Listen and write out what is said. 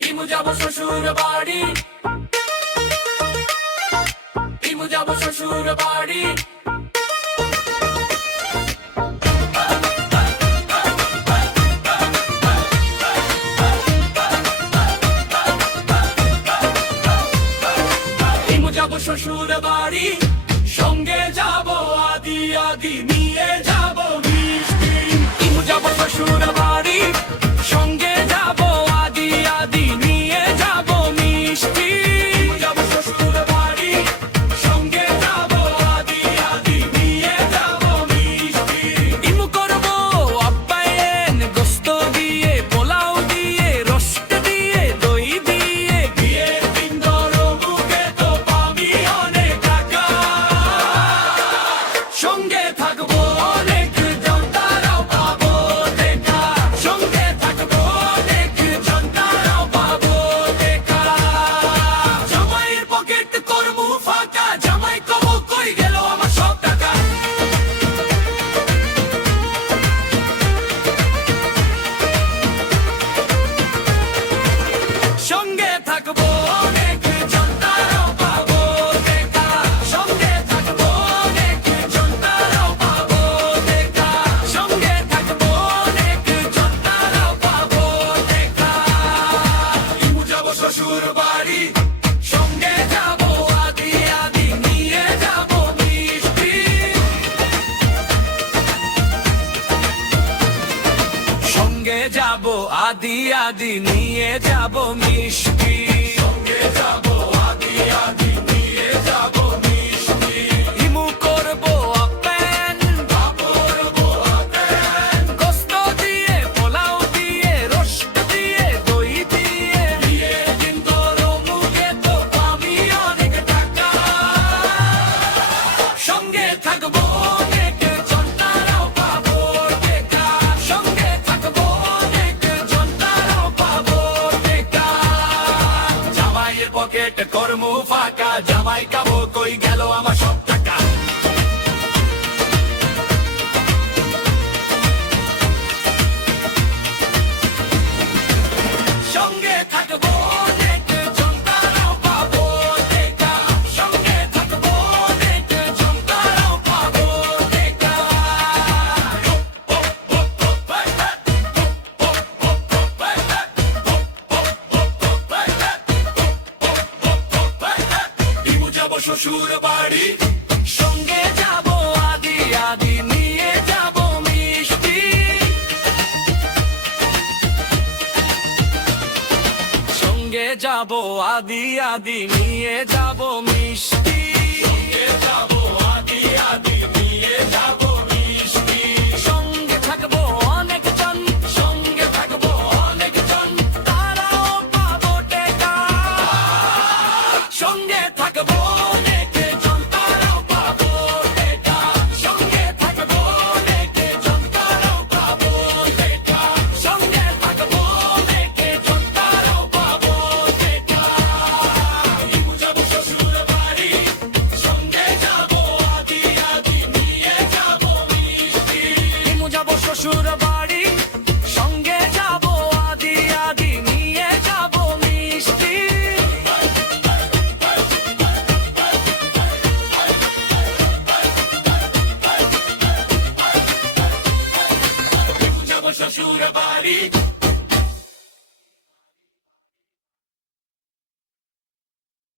ইমু যাব শ্বশুর বাড়ি, ইমু যাব শ্বশুর বাড়ি। ইমু যাব শ্বশুর বাড়ি, সঙ্গে যাব আদি আদি নিয়ে যাব মিষ্টি। ইমু যাব শ্বশুর বাড়ি, সঙ্গে যাব আদি আদি নিয়ে যাব মিষ্টি। ইমু যাব শ্বশুর বাড়ি, সঙ্গে যাব আদি আদি নিয়ে যাব মিষ্টি। ইমু করব আপ্যায়ন গোস্ত দিয়ে, পোলাও দিয়ে, রোস্ট দিয়ে, দই দিয়ে। বিয়ের দিন ধরো মুখে তো পাবি অনেক টাকা, সঙ্গে থাকবো অনেক জন, তারাও পাবো দেখা। সঙ্গে থাকবো অনেক জন, তারাও পাবো দেখা। জামাইয়ের পকেট করবো ফাঁকা, জামাই কব কই গেল আমার সব টাকা। সঙ্গে থাকবো অনেক জন, তারাও পাবো দেখা। সঙ্গে থাকবো অনেক জন, তারাও পাবো দেখা। সঙ্গে থাকবো অনেক জন, তারাও পাবো দেখা। ইমু যাব শ্বশুর বাড়ি, সঙ্গে যাব আদি আদি নিয়ে যাব মিষ্টি। সঙ্গে যাব আদি আদি নিয়ে যাব মিষ্টি। সঙ্গে যাব আদি আদি নিয়ে যাব মিষ্টি। ইমু করব আপ্যায়ন, করবো আপ্যায়ন গোস্ত দিয়ে, পোলাও দিয়ে, রোস্ট দিয়ে, দই দিয়ে। বিয়ের দিন ধরো মুখে তো পাবি অনেক টাকা, সঙ্গে থাকবো অনেক জন, তারাও পাবো দেখা। সঙ্গে থাকবো অনেক জন, তারাও পাবো দেখা। জামাইয়ের পকেট করমু ফাঁকা, জামাই কাবো কই গেল আমার সব টাকা। সঙ্গে থাকবো অনেক জন, তারাও পাবো দেখা। সঙ্গে থাকবো অনেক জন, তারাও পাবো দেখা। ইমু যাব শ্বশুর বাড়ি, সঙ্গে যাব আদি আদি নিয়ে যাব মিষ্টি। সঙ্গে যাব আদি আদি নিয়ে যাব মিষ্টি। সঙ্গে যাব আদি আদি নিয়ে যাব